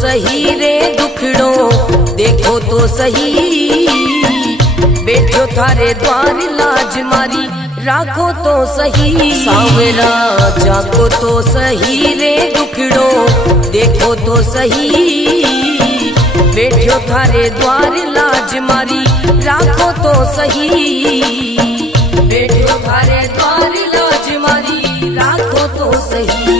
सही रे दुखड़ो, देखो तो सही। बैठो थारे द्वार लाज मारी, राखो तो सही। सांवरा जाको तो सही रे दुखड़ो, देखो तो सही। बैठो थारे द्वार लाज मारी, राखो तो सही। बैठो थारे द्वार लाज मारी, राखो तो सही।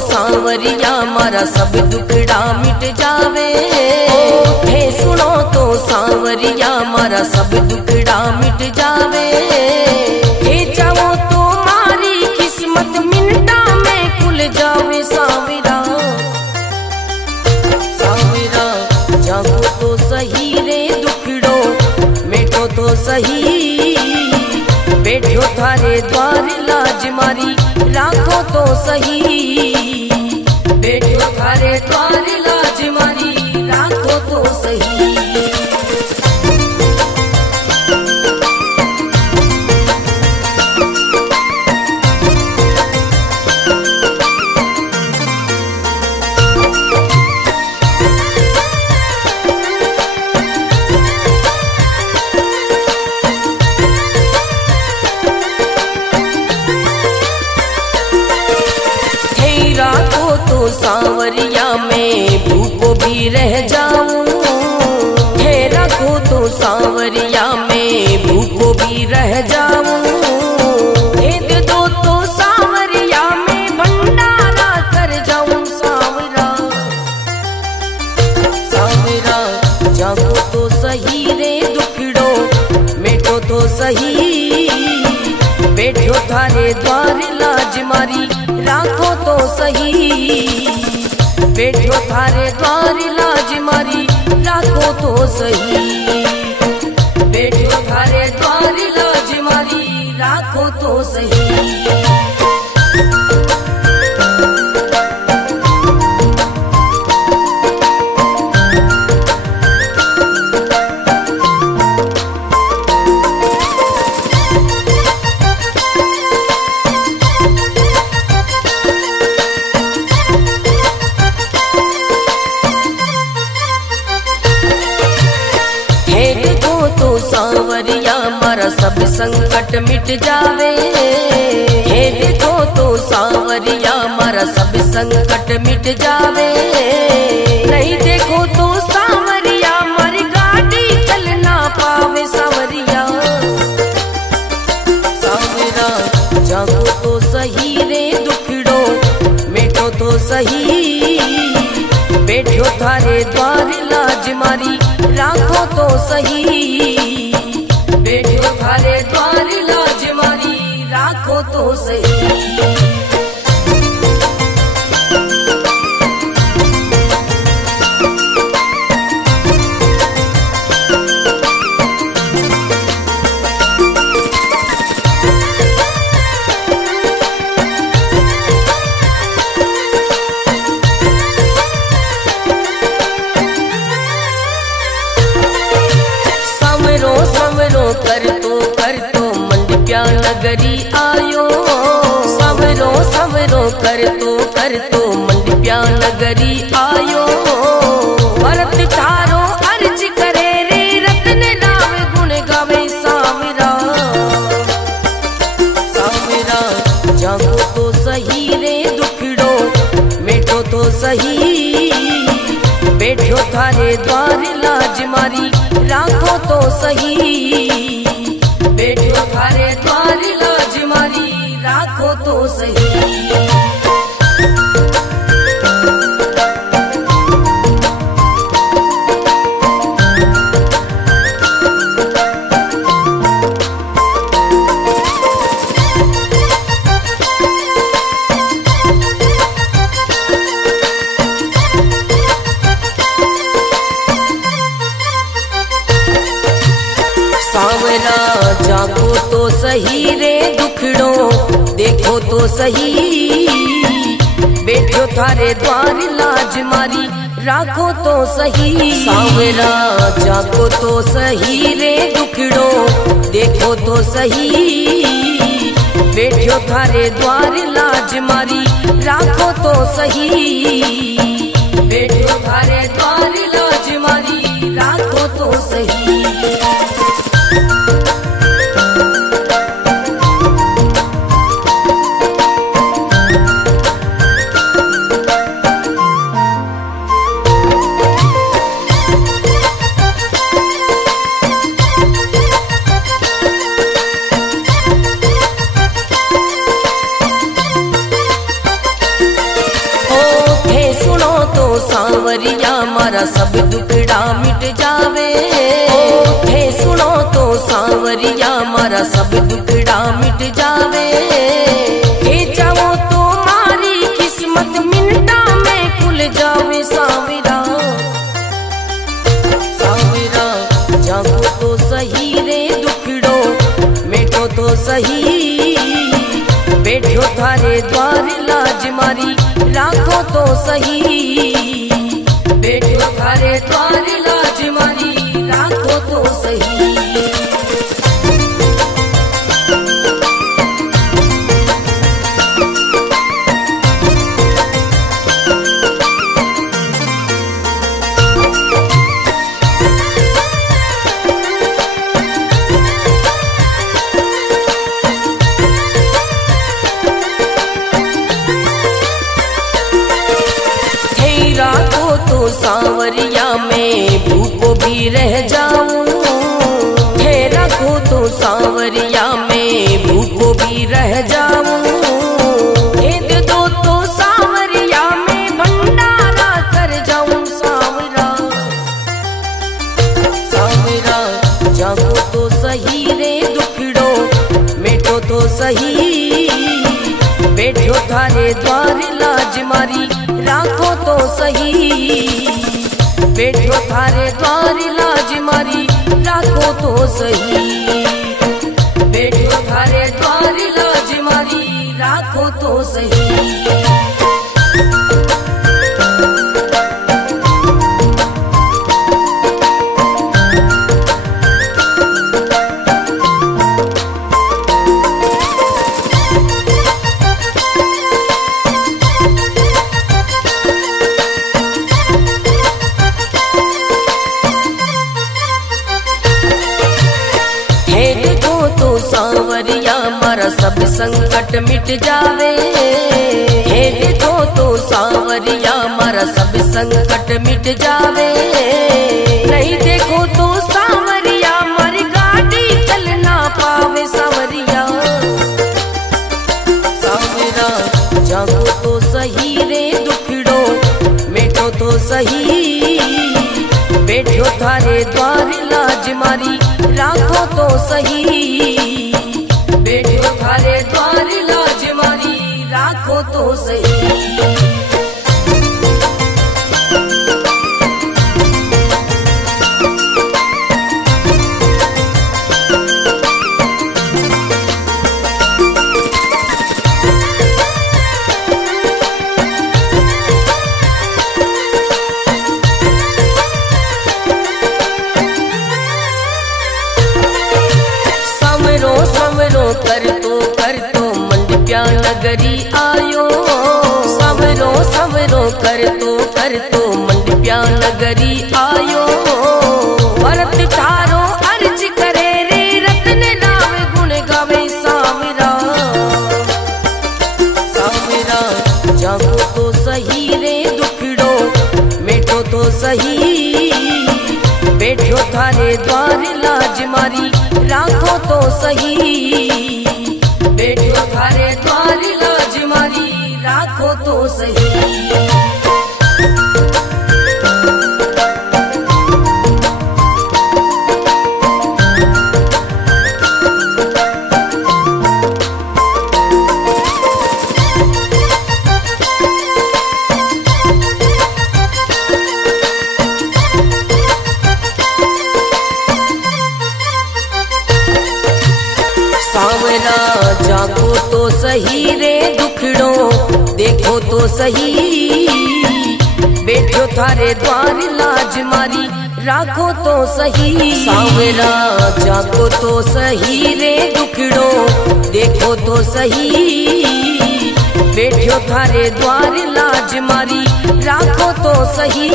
सांवरिया मारा सब दुखड़ा मिट जावे। थे सुनो तो सांवरिया मारा सब दुखड़ा मिट जावे। थे चाहो तो मारी किस्मत मिनटा में खुल जावे। सांवरा सांवरा जागो तो सही रे दुखड़ो, मिटो तो सही। बैठो थारे द्वार लाज मारी, राखो तो सही। बैठो थारे द्वार लाज मारी, राखो तो सही। सांवरिया में भूखो भी रह जाऊं। है रखो तो सांवरिया में भूखो भी रह जाऊं। भेद दो तो सांवरिया में भंडारा कर जाऊं। सांवरा सांवरा जागो तो सही रे दुखड़ो, मिटो तो सही। बैठो थारे द्वार लाज मारी, राखो तो सही। बैठो थारे द्वार लाज मारी, राखो तो सही। बैठो थारे द्वार लाज मारी, राखो तो सही। सांवरिया मारा सब संकट मिट जावे। हे देखो तो सांवरिया मारा सब संकट मिट जावे। नहीं देखो तो सांवरिया मारी गाड़ी चल ना पावे। सांवरिया सांवरा जागो तो सही रे दुखड़ो, मिटो तो सही। बैठो थारे द्वार लाज मारी, राखो तो सही। बैठो थारे द्वार लाज मारी, राखो तो सही। कर तो मंडप्या नगरी आयो। सवरो सवरो कर तो मंडप्या नगरी आयो। भरत थारो अर्ज करे रे, रतन राम गुण गावे। सांवरा सांवरा जागो तो सही रे दुखड़ो, मिटो तो सही। बैठो थारे द्वार लाज मारी, राखो तो सही। बैठो थारे द्वार लाज मारी, राखो तो सही। सही रे दुखड़ो, देखो तो सही बैठो थारे द्वार लाज मारी, राखो तो सही सांवरा जाको तो सही रे दुखड़ो, देखो तो सही बैठो थारे द्वार लाज मारी, राखो तो सही बैठो थारे द्वार लाज मारी, राखो तो सही। सांवरिया मारा सब दुखड़ा मिट जावे, थे सुनो तो सांवरिया मारा सब दुखड़ा मिट जावे, थे चाहो तो मारी किस्मत मिनटा में खुल जावे सांवरा, सांवरा जागो तो सही रे दुखड़ो, मिटो तो सही बैठो थारे द्वार लाज मारी, राखो तो सही बैठो थारे द्वार लाज मारी, राखो तो सही। सांवरिया में भूखो भी रह जाऊं, थे रखो तो सांवरिया में भूखो भी रह जाऊं, भेद दो तो सांवरिया में भंडारा कर जाऊं सांवरा, सांवरा जागो तो सही रे दुखड़ो, मिटो तो सही बैठो थारे द्वार लाज मारी, राखो तो सही बैठो थारे द्वार लाज मारी, राखो तो सही बैठो थारे द्वार लाज मारी, राखो तो सही। सांवरिया मारा सब संकट मिट जावे, हे देखो तो सांवरिया मारा सब संकट मिट जावे, नहीं देखो तो सांवरिया मारी गाड़ी चल ना पावे सांवरिया, सांवरा जागो तो सही रे दुखड़ो, मिटो तो सही बैठो थारे द्वार लाज मारी, राखो तो सही बैठो थारे द्वार लाज मारी, राखो तो सही। कर तो मंडप्या नगरी आयो, समरो कर तो मंडप्या नगरी आयो, भरत थारो अर्ज करे रे रतन नाम गुण गावे सांवरा, सांवरा जागो तो सही रे दुखड़ो, मिटो तो सही बैठो थारे द्वार लाज मारी, राखो तो सही बैठो थारे द्वार लाज मारी, राखो तो सही। तो सही, बैठो थारे द्वार लाज मारी राखो तो सही। सांवरा जाको तो सही रे दुखड़ो देखो तो सही, बैठो थारे द्वार लाज मारी राखो तो सही,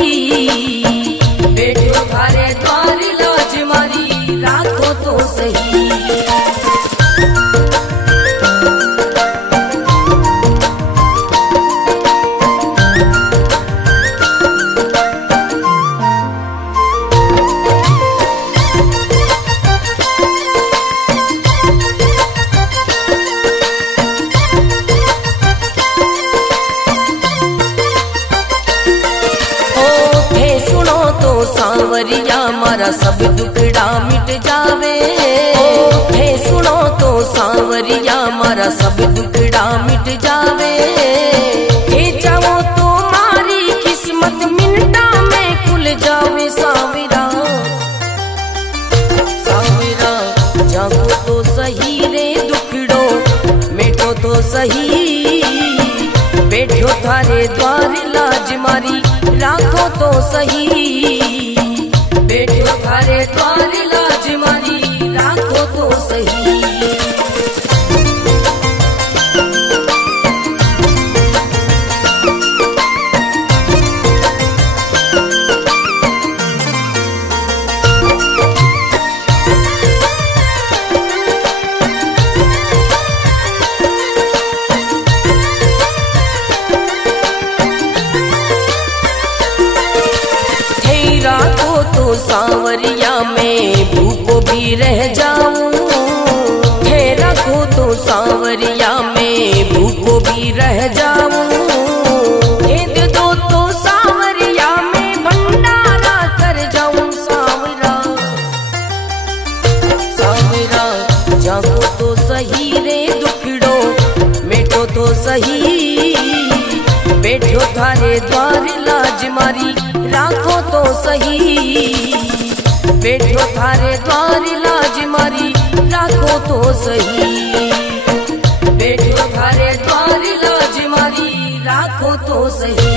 बैठो थारे द्वार लाज मारी राखो तो सही। सांवरिया मारा सब दुखड़ा मिट जावे, हे सुनो तो सांवरिया मारा सब दुखड़ा मिट जावे, हे चाहो तो मारी किस्मत मिनटा में खुल जावे। सांवरा सांवरा जागो तो सही रे दुखड़ो मिटो तो सही, बैठो थारे द्वार लाज मारी राखो तो सही, बैठो थारे द्वार लाज मारी राखो तो सही। सांवरिया में भूखो भी रह जाऊं, हे रखो तो सांवरिया में भूखो भी रह जाऊं, हे दे दो तो सांवरिया में भंडारा कर जाऊं। सांवरा सांवरा जागो तो सही रे दुखड़ो मिटो तो सही, बैठो थारे द्वार लाज मारी राखो तो सही, बैठो थारे द्वार लाज मारी राखो तो सही, बैठो थारे द्वार लाज मारी राखो तो सही।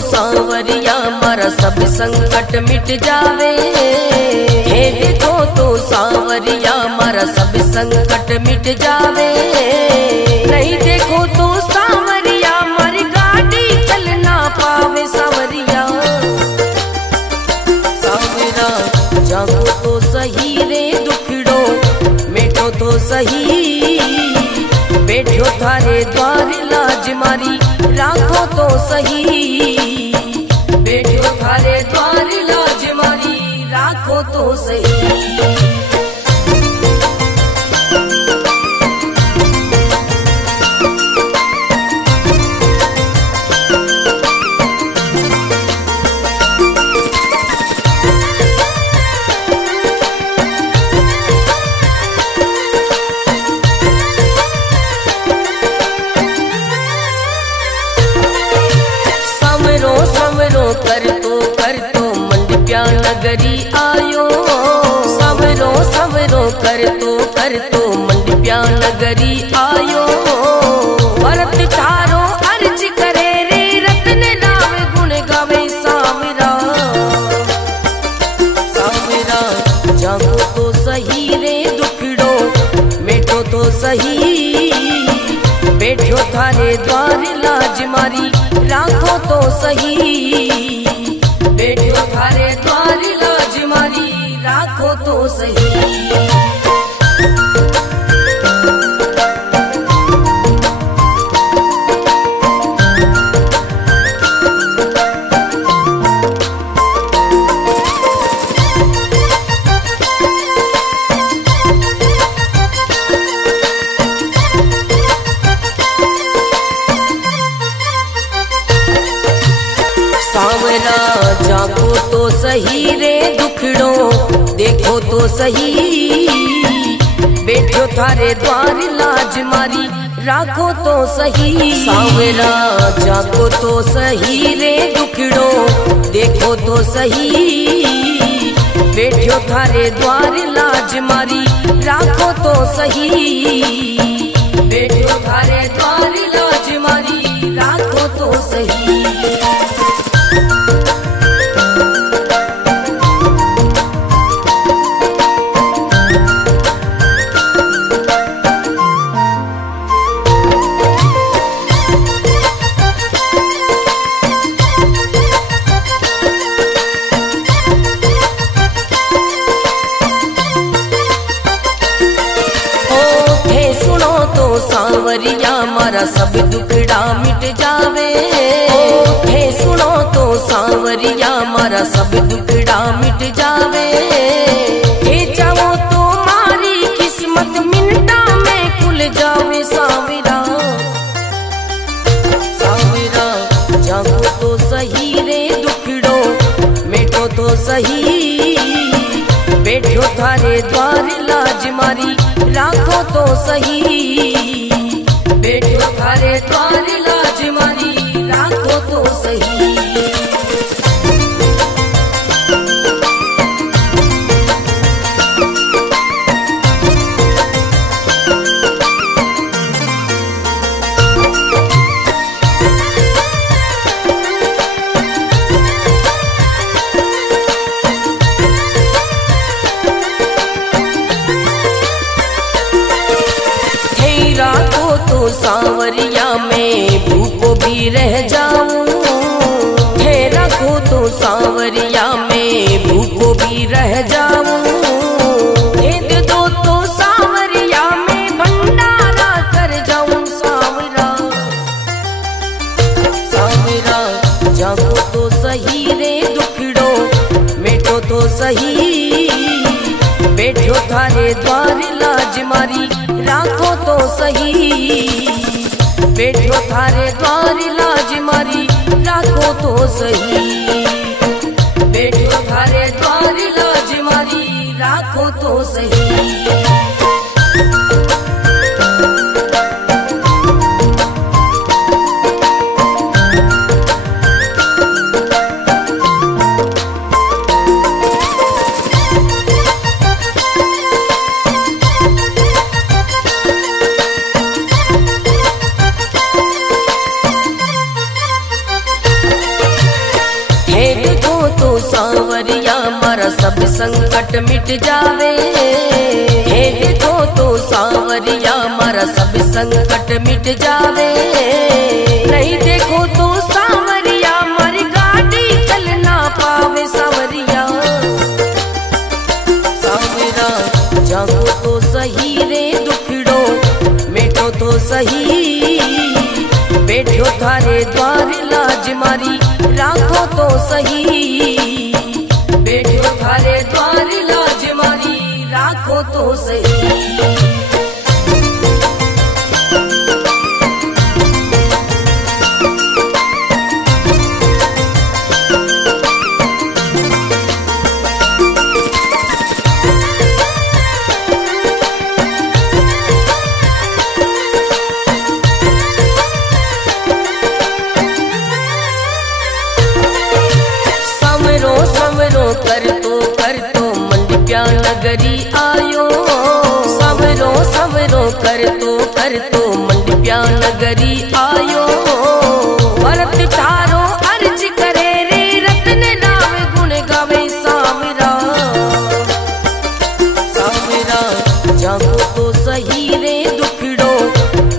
सांवरिया मारा सब संकट मिट जावे, हे देखो तो सांवरिया मारा सब संकट मिट जावे, नहीं देखो तो सांवरिया मारी गाड़ी चल ना पावे। सांवरिया सांवरा जागो तो सही रे दुखड़ो मिटो तो सही, बैठो थारे द्वार लाज मारी राखो तो सही, बैठो थारे द्वार लाज मारी राखो तो सही। कर तो मंडप्या नगरी आयो, सवरो सवरो कर तो मंडप्या नगरी आयो, भरत थारो अर्ज करे रे रतन नाम गुण गावे। सांवरा सांवरा जागो तो सही रे दुखड़ो मिटो तो सही, बैठो थारे द्वार लाज मारी राखो तो सही, बैठो थारे द्वार लाज मारी राखो तो सही। सांवरा जागो तो सही रे सही, बैठो थारे द्वार लाज मारी राखो तो सही। सावरा जाको तो सही रे दुखड़ो देखो तो सही, बैठो थारे द्वार लाज मारी राखो तो सही, बैठो थारे द्वार लाज मारी राखो तो सही। सांवरिया मारा सब दुखड़ा मिट जावे, हे सुनो तो सांवरिया मारा सब दुखड़ा मिट जावे। हे चाहो तो मारी किस्मत मिनटा में खुल जावे। सांवरा सांवरा जागो तो सही रे दुखड़ो मिटो तो सही, बैठो थारे द्वार लाज मारी राखो तो सही, बैठो थारे द्वार लाज मारी राखो तो सही। सांवरिया में भूखो भी रह जाऊं, हे रखो तो सांवरिया में भूखो भी रह जाऊं। हे दे दो तो सांवरिया में भंडारा कर जाऊं। सांवरा सांवरा जागो तो सही रे दुखड़ो मिटो तो सही, बैठो थारे द्वार लाज मारी राखो तो सही, बैठो थारे द्वार लाज मारी राखो तो सही, बैठो थारे द्वार लाज मारी राखो तो सही। सांवरिया मारा सब संकट मिट जावे, हे देखो तो सांवरिया मारा सब संकट मिट जावे। नहीं देखो तो सांवरिया मारी गाड़ी चल ना पावे। सांवरिया सांवरा जागो तो सही रे दुखड़ो मिटो तो सही, बैठो थारे द्वार लाज मारी राखो तो सही, बैठो थारे द्वार लाज मारी राखो तो सही। कर तो मंडप्या नगरी आयो, सवरो सवरो कर तो मंडप्या नगरी आयो। भरत तारो अर्ज करे रे रतन नाम गुण गावे। सांवरा सांवरा जागो तो सही रे दुखड़ो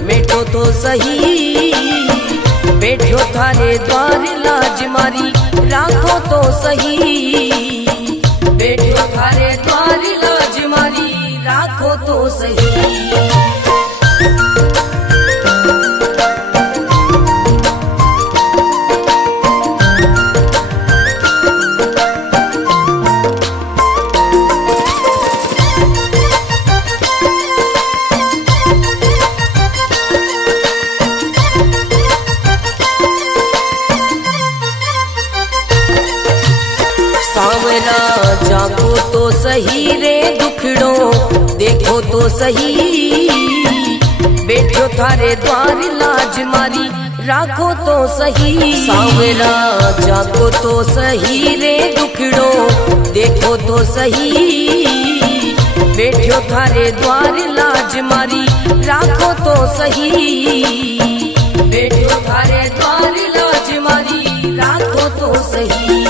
मिटो तो सही, बैठो थारे द्वार लाज मारी राखो तो सही, बैठो थारे द्वार लाज मारी राखो तो सही। सांवरा जागो तो सही रे दुखड़ो देखो तो सही, बैठो थारे द्वार लाज मारी राखो तो सही। सांवरा जागो तो सही रे दुखड़ो देखो तो सही, बैठो थारे द्वार लाज मारी राखो तो सही, बैठो थारे द्वार लाज मारी राखो तो सही।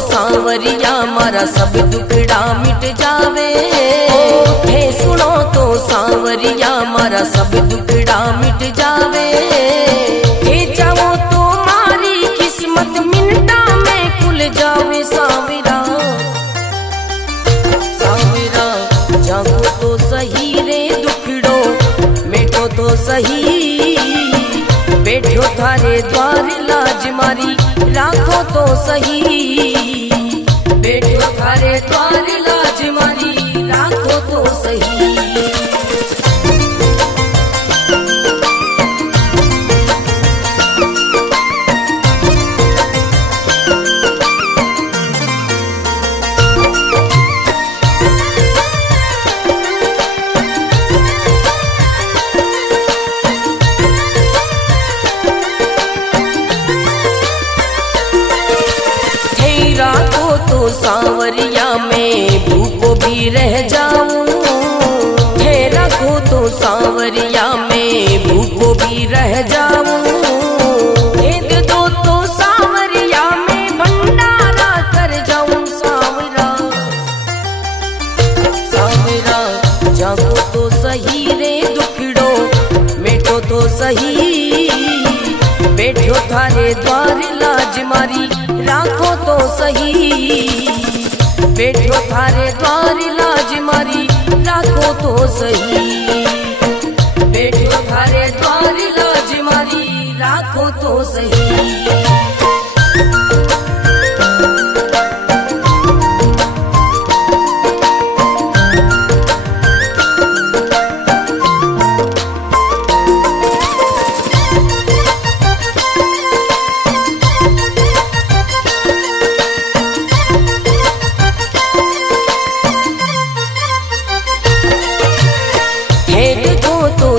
सांवरिया मारा सब दुखड़ा मिट जावे, थे सुनो तो सांवरिया मारा सब दुखड़ा मिट जावे, थे चाहो तो मारी किस्मत मिनटा में खुल जावे। सांवरा सांवरा जागो तो सही रे दुखड़ो मिटो तो सही, बैठो थारे द्वार लाज मारी राखो तो सही, बैठो थारे द्वार लाज मारी राखो तो सही। सांवरिया में भूखो भी रह जाऊं, थे रखो तो सांवरिया में भूखो भी रह जाऊं, भेद दो तो सांवरिया में भंडारा कर जाऊं। सांवरा सांवरा जागो तो सही रे दुखड़ो मिटो तो सही, बैठो थारे द्वार लाज मारी राखो तो सही, बैठो थारे द्वार लाज मारी राखो तो सही, बैठो थारे द्वार लाज मारी राखो तो सही।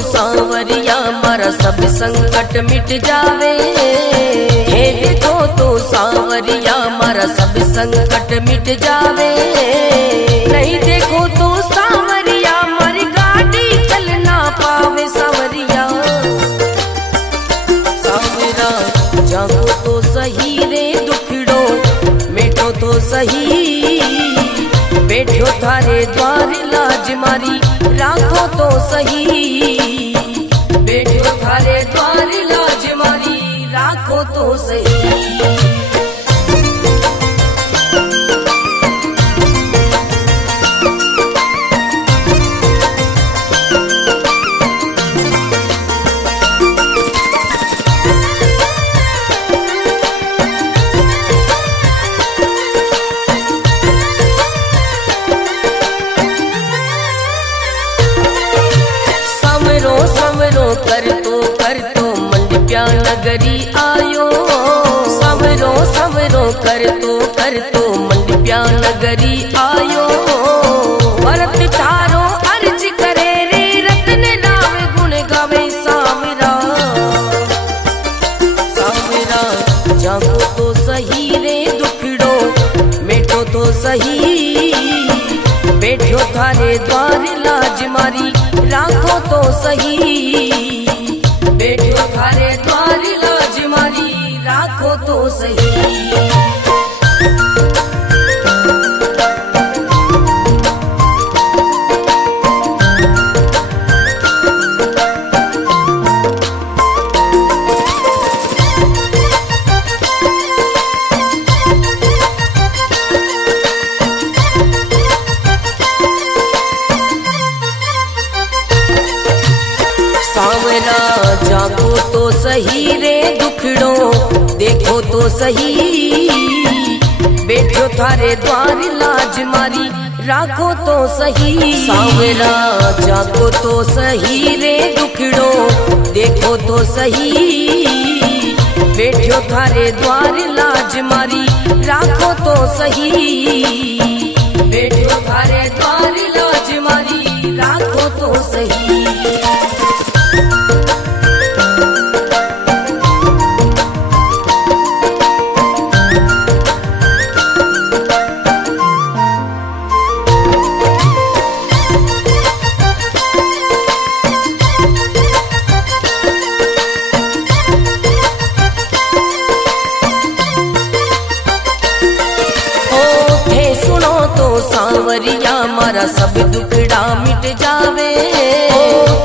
सांवरिया मारा सब संकट मिट जावे, हे देखो तो सांवरिया मारा सब संकट मिट जावे, नहीं देखो तो सांवरिया मारी गाड़ी चल ना पावे। सांवरिया सांवरा जागो तो सही रे दुखड़ो मिटो तो सही, बैठो थारे द्वार लाज मारी राखो तो सही, बैठो थारे द्वार लाज मारी राखो तो सही। कर तो मंडप्या नगरी आयो, संवरो संवरो कर तो मंडप्या नगरी आयो, भरत थारो अर्ज करे रे रतन नाम गुण गावे। सांवरा सांवरा जागो तो सही रे दुखड़ो मिटो तो सही, बैठो थारे द्वार लाज मारी राखो तो सही, बैठो थारे द्वार लाज मारी राखो तो सही। सांवरा जागो तो सही रे दुखड़ो देखो तो सही, बैठो थारे द्वार लाज मारी राखो तो सही। सांवरा जागो तो सही रे दुखड़ो देखो तो सही, बैठो थारे द्वार लाज मारी राखो तो सही, बैठो थारे द्वार लाज मारी राखो तो सही। सांवरिया मारा सब दुखड़ा मिट जावे,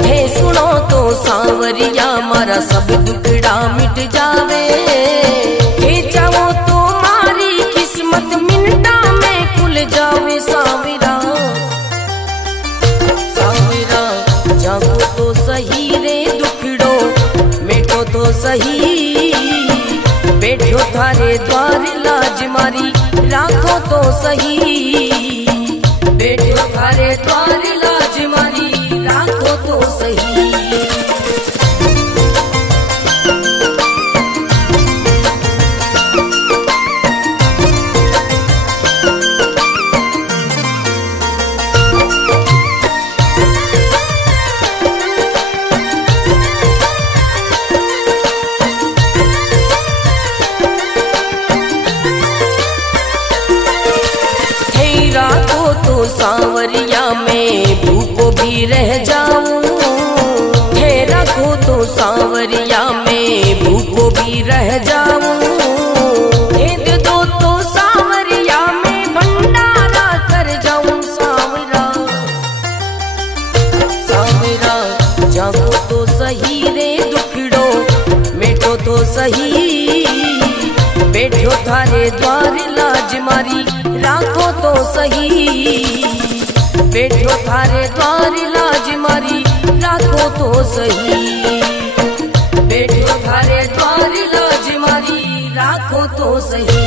थे सुनो तो सांवरिया मारा सब दुखड़ा मिट जावे, थे चाहो तो मारी किस्मत मिनटा में खुल जावे। सांवरा सांवरा जागो तो सही रे दुखड़ो मिटो तो सही, बैठो थारे द्वार लाज मारी राखो तो सही, बैठो थारे द्वार लाज मारी राखो तो सही। सांवरिया में भूखो भी रह जाऊं, थे रखो तो सांवरिया में भूखो भी रह जाऊं, दे दो तो सांवरिया में भंडारा कर जाऊं। सांवरा सांवरा जागो तो सही रे दुखड़ो मिटो तो सही, बैठो थारे द्वार लाज मारी राखो तो सही, बैठो थारे द्वार लाज मारी राखो तो सही, बैठो थारे द्वार लाज मारी राखो तो सही।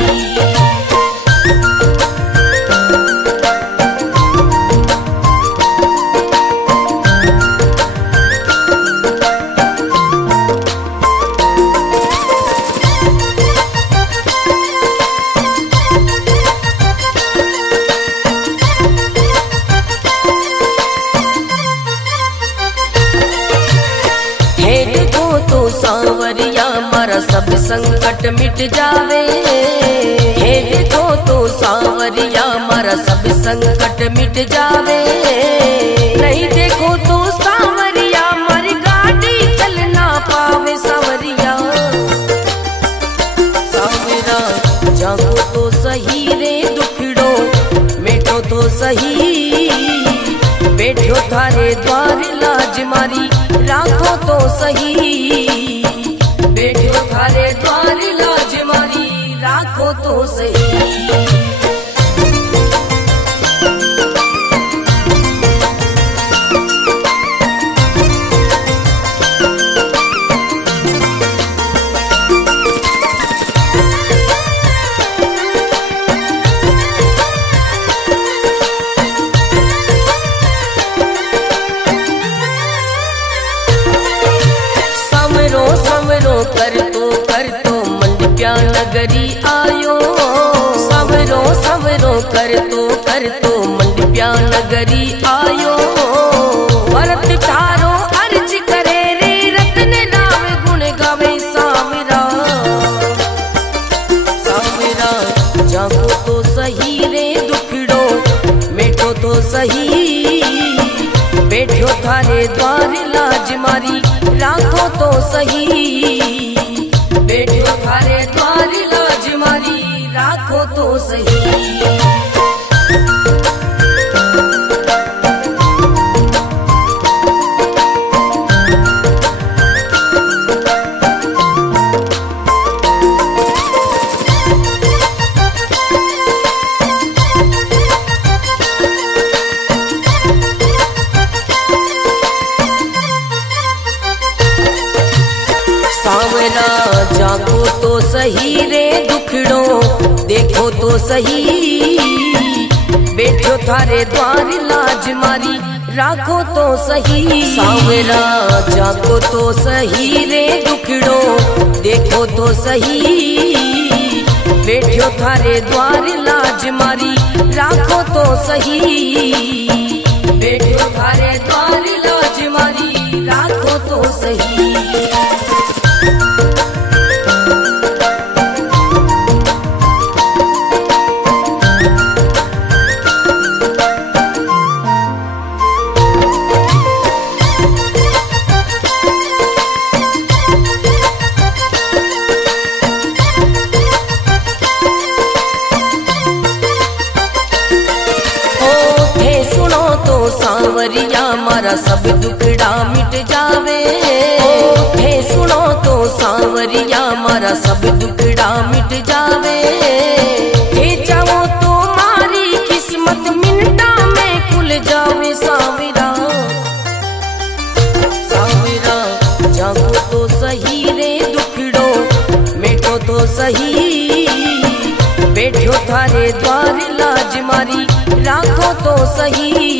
सांवरिया मारा सब संकट मिट जावे, हे देखो तो सांवरिया मारा सब संकट मिट जावे, नहीं देखो तो सांवरिया मारी गाड़ी चल ना पावे। सांवरिया सांवरा जागो तो सही रे दुखड़ो मिटो तो सही, बैठो थारे द्वार लाज मारी राखो तो सही, बैठो थारे द्वार लाज मारी राखो तो सही। कर तो मंडप्या नगरी आयो, सवरो सवरो कर तो मंडप्या नगरी आयो, भरत थारो अर्ज करे रे रतन नाम गुण गावे। सांवरा सांवरा जागो तो सही रे दुखड़ो मिटो तो सही, बैठो थारे द्वार लाज मारी राखो तो सही, बैठो थारे द्वार लाज मारी राखो तो सही। सही रे दुखड़ो देखो तो सही, बैठो थारे द्वार लाज मारी राखो तो सही। सांवरा जाको तो सही रे दुखड़ो देखो तो सही, बैठो थारे द्वार लाज मारी राखो तो सही, बैठो थारे द्वार लाज मारी राखो तो सही। सांवरिया मारा सब दुखड़ा मिट जावे, थे सुनो तो सांवरिया मारा सब दुखड़ा मिट जावे, थे चाहो तो मारी किस्मत मिनटा में खुल जावे। सांवरा सांवरा जागो तो सही रे दुखड़ो मिटो तो सही, बैठो थारे द्वार लाज मारी राखो तो सही,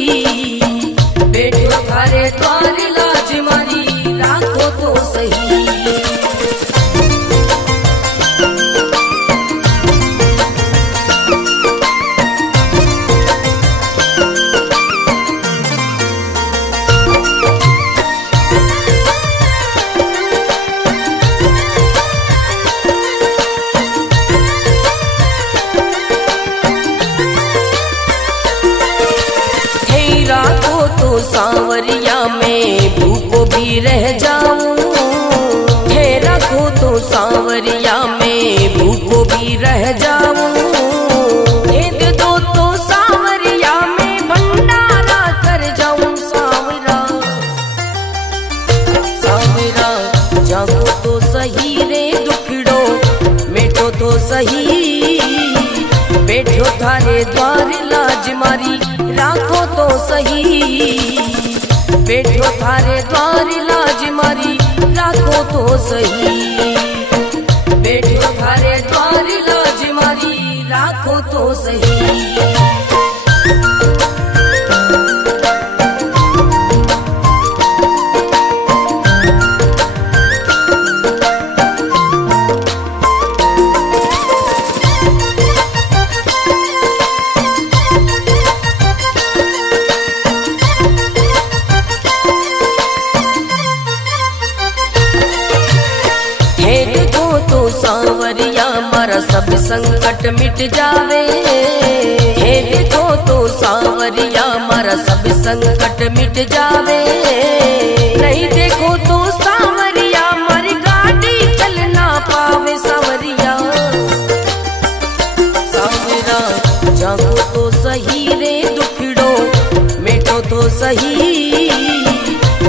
बैठो थारे द्वार लाज मारी राखो तो सही। सांवरिया में भूखो भी रह जाऊं, थे रखो तो सांवरिया में भूखो भी रह जाऊं, भेद दो तो सांवरिया में भंडारा कर जाऊं। सांवरा सांवरा जागो तो सही रे दुखड़ो मिटो तो सही, बैठो थारे द्वार लाज मारी राखो तो सही, बैठो थारे द्वार लाज मारी राखो तो सही, बैठो थारे द्वार लाज मारी राखो तो सही। सांवरिया मारा सब संकट मिट जावे, हे देखो तो सांवरिया मारा सब संकट मिट जावे, नहीं देखो तो सांवरिया मारी गाड़ी चल ना पावे। सांवरिया सांवरा जागो तो सही रे दुखड़ो मिटो तो सही,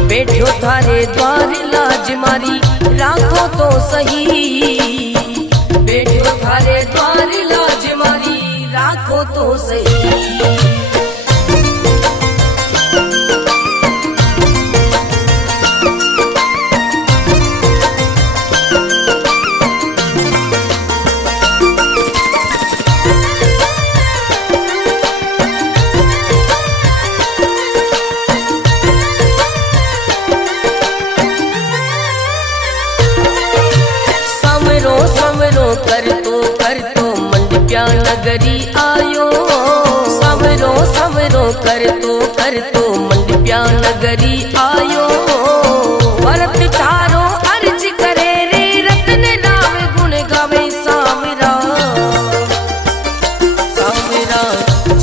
बैठो थारे द्वार लाज मारी राखो तो सही, बैठो थारे द्वार लाज मारी राखो तो सही। कर तो मंडप्या नगरी आयो, सवरो सवरो कर तो मंडप्या नगरी आयो, भरत थारो अर्ज करे रे रतन राम गुण गावे। सांवरा सांवरा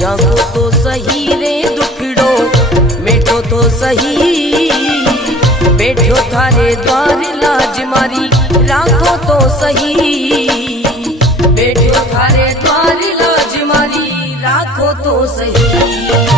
जागो तो सही रे दुखड़ो मिटो तो सही, बैठो थारे द्वार लाज मारी राखो तो सही, बैठो थारे द्वार लाज मारी राखो तो सही।